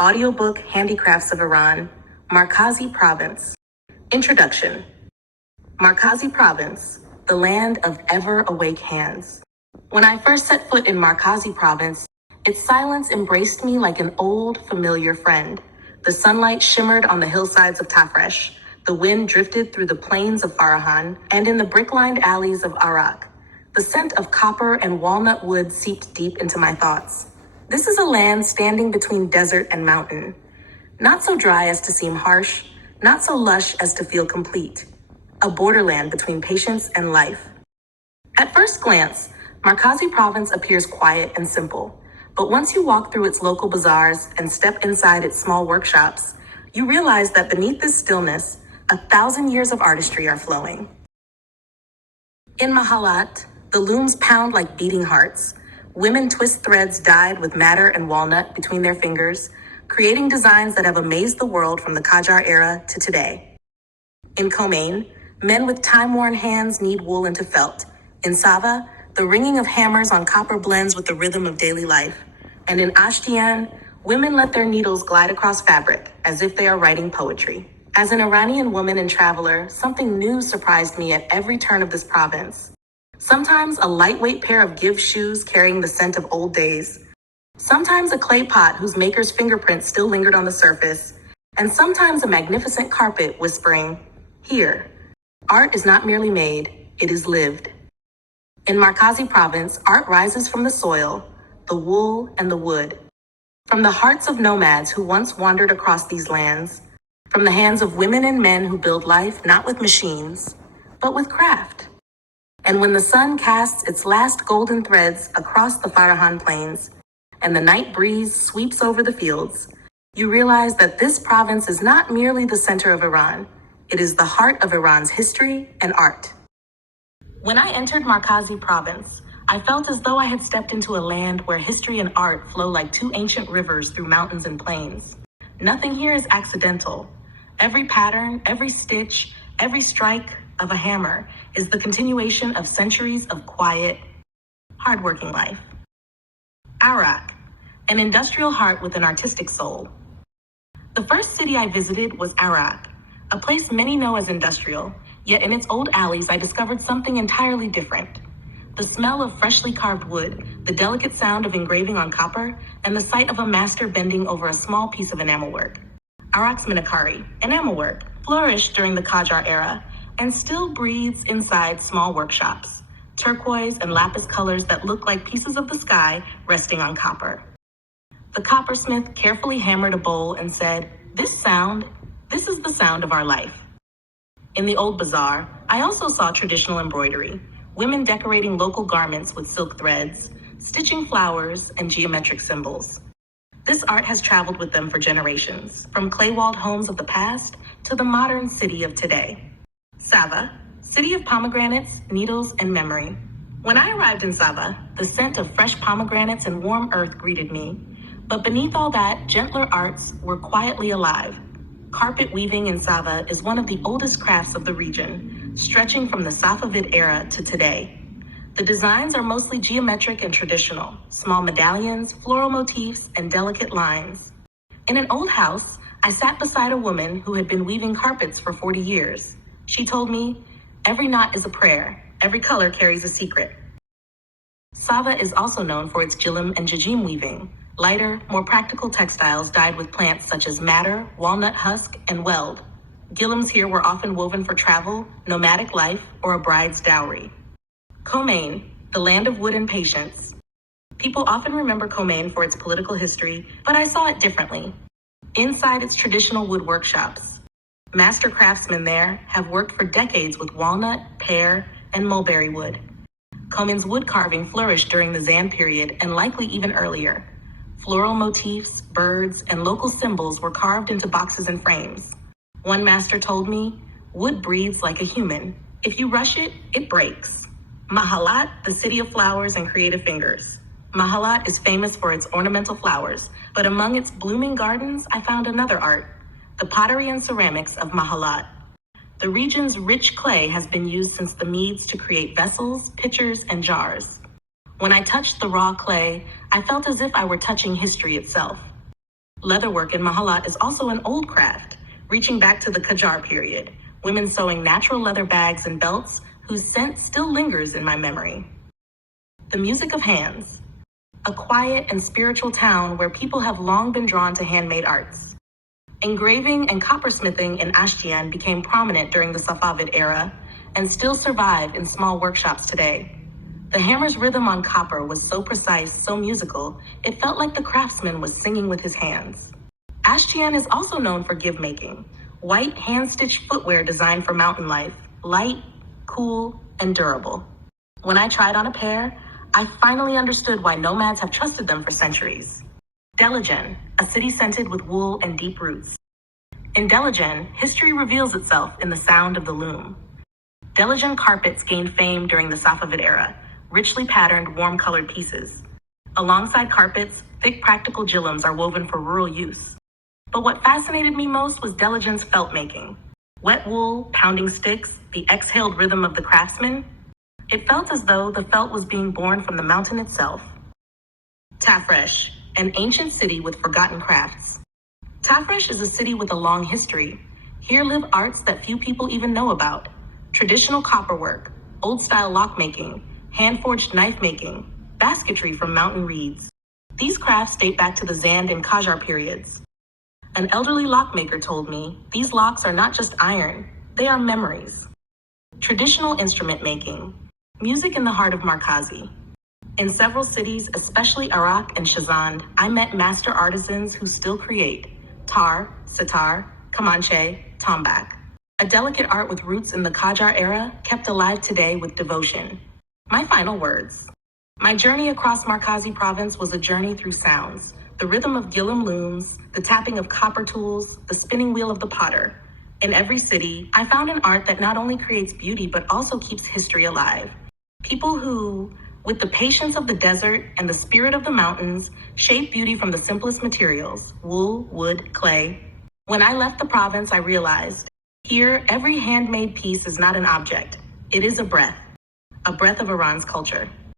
Audiobook Handicrafts of Iran, Markazi Province. Introduction. Markazi Province, the land of ever-awake hands. When I first set foot in Markazi Province, its silence embraced me like an old, familiar friend. The sunlight shimmered on the hillsides of Tafresh, the wind drifted through the plains of Farahan, and in the brick-lined alleys of Arak. The scent of copper and walnut wood seeped deep into my thoughts. This is a land standing between desert and mountain. Not so dry as to seem harsh, not so lush as to feel complete. A borderland between patience and life. At first glance, Markazi Province appears quiet and simple, but once you walk through its local bazaars and step inside its small workshops, you realize that beneath this stillness, 1,000 years of artistry are flowing. In Mahalat, the looms pound like beating hearts. Women twist threads dyed with madder and walnut between their fingers, creating designs that have amazed the world from the Qajar era to today. In Khomein, men with time-worn hands knead wool into felt. In Sava, the ringing of hammers on copper blends with the rhythm of daily life. And in Ashtian, women let their needles glide across fabric as if they are writing poetry. As an Iranian woman and traveler, something new surprised me at every turn of this province. Sometimes a lightweight pair of give shoes carrying the scent of old days. Sometimes a clay pot whose maker's fingerprints still lingered on the surface. And sometimes a magnificent carpet whispering, "Here, art is not merely made, it is lived." In Markazi Province, art rises from the soil, the wool, and the wood. From the hearts of nomads who once wandered across these lands. From the hands of women and men who build life not with machines, but with craft. And when the sun casts its last golden threads across the Farahan plains, and the night breeze sweeps over the fields, you realize that this province is not merely the center of Iran, it is the heart of Iran's history and art. When I entered Markazi Province, I felt as though I had stepped into a land where history and art flow like two ancient rivers through mountains and plains. Nothing here is accidental. Every pattern, every stitch, every strike of a hammer is the continuation of centuries of quiet, hardworking life. Arak, an industrial heart with an artistic soul. The first city I visited was Arak, a place many know as industrial, yet in its old alleys I discovered something entirely different. The smell of freshly carved wood, the delicate sound of engraving on copper, and the sight of a master bending over a small piece of enamel work. Arak's minakari, enamel work, flourished during the Qajar era and still breathes inside small workshops, turquoise and lapis colors that look like pieces of the sky resting on copper. The coppersmith carefully hammered a bowl and said, this is the sound of our life." In the old bazaar, I also saw traditional embroidery, women decorating local garments with silk threads, stitching flowers and geometric symbols. This art has traveled with them for generations, from clay-walled homes of the past to the modern city of today. Sava, city of pomegranates, needles, and memory. When I arrived in Sava, the scent of fresh pomegranates and warm earth greeted me. But beneath all that, gentler arts were quietly alive. Carpet weaving in Sava is one of the oldest crafts of the region, stretching from the Safavid era to today. The designs are mostly geometric and traditional, small medallions, floral motifs, and delicate lines. In an old house, I sat beside a woman who had been weaving carpets for 40 years. She told me, every knot is a prayer, every color carries a secret. Sava is also known for its jilim and jajim weaving, lighter, more practical textiles dyed with plants such as madder, walnut husk, and weld. Gilims here were often woven for travel, nomadic life, or a bride's dowry. Khomein, the land of wood and patience. People often remember Khomein for its political history, but I saw it differently. Inside its traditional wood workshops, master craftsmen there have worked for decades with walnut, pear, and mulberry wood. Khomein's wood carving flourished during the Zand period and likely even earlier. Floral motifs, birds, and local symbols were carved into boxes and frames. One master told me, wood breathes like a human. If you rush it, it breaks. Mahalat, the city of flowers and creative fingers. Mahalat is famous for its ornamental flowers, but among its blooming gardens, I found another art, the pottery and ceramics of Mahalat. The region's rich clay has been used since the Medes to create vessels, pitchers, and jars. When I touched the raw clay, I felt as if I were touching history itself. Leatherwork in Mahalat is also an old craft, reaching back to the Qajar period, women sewing natural leather bags and belts whose scent still lingers in my memory. The music of hands, a quiet and spiritual town where people have long been drawn to handmade arts. Engraving and coppersmithing in Ashtian became prominent during the Safavid era and still survive in small workshops today. The hammer's rhythm on copper was so precise, so musical, it felt like the craftsman was singing with his hands. Ashtian is also known for gift-making, white hand-stitched footwear designed for mountain life, light, cool, and durable. When I tried on a pair, I finally understood why nomads have trusted them for centuries. Deligen, a city scented with wool and deep roots. In Deligen, history reveals itself in the sound of the loom. Deligen carpets gained fame during the Safavid era, richly patterned, warm-colored pieces. Alongside carpets, thick practical jillums are woven for rural use. But what fascinated me most was Deligen's felt making. Wet wool, pounding sticks, the exhaled rhythm of the craftsman. It felt as though the felt was being born from the mountain itself. Tafresh, an ancient city with forgotten crafts. Tafresh is a city with a long history. Here live arts that few people even know about. Traditional copperwork, old-style lock-making, hand-forged knife-making, basketry from mountain reeds. These crafts date back to the Zand and Qajar periods. An elderly lockmaker told me, these locks are not just iron, they are memories. Traditional instrument making, music in the heart of Markazi. In several cities, especially Arak and Shazand, I met master artisans who still create tar, sitar, kamanche, tombak. A delicate art with roots in the Qajar era kept alive today with devotion. My final words. My journey across Markazi province was a journey through sounds, the rhythm of Gillam looms, the tapping of copper tools, the spinning wheel of the potter. In every city, I found an art that not only creates beauty but also keeps history alive. People who, with the patience of the desert and the spirit of the mountains, shape beauty from the simplest materials, wool, wood, clay. When I left the province, I realized, here, every handmade piece is not an object. It is a breath of Iran's culture.